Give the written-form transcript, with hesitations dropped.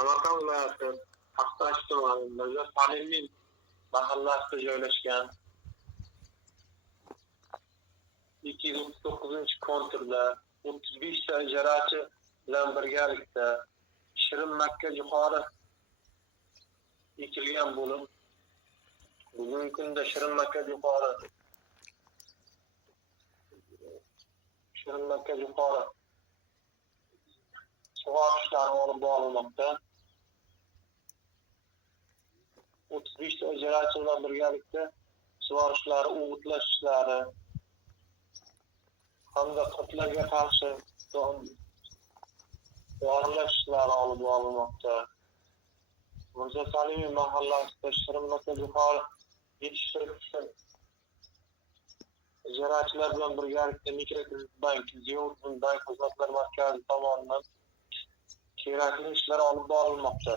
Samarqand viloyati Paxtash tumanida Salimiy mahallasida joylashgan 239-konturda 35 ta ijarachi bilan birgalikda Shirin Makka jo'xori ekilgan bo'lib, bugungi kunda Shirin Makka jo'xori sug'orishlari olib borilmoqda. 35 ta ijarachi bilan birgalikda sug'orishlari, o'g'itlash ishlari hamda qurtlarga qarshi dorilash ishlari olib borilmoqda. Mirzo Salimiy mahallasida Shirin Makka jo'xori yetishtirish uchun ijarachilar bilan birgalikda Mikrokredit bank, Ziyoddin bank xizmatlari markazi tomonidan kerakli ishlar olib borilmoqda.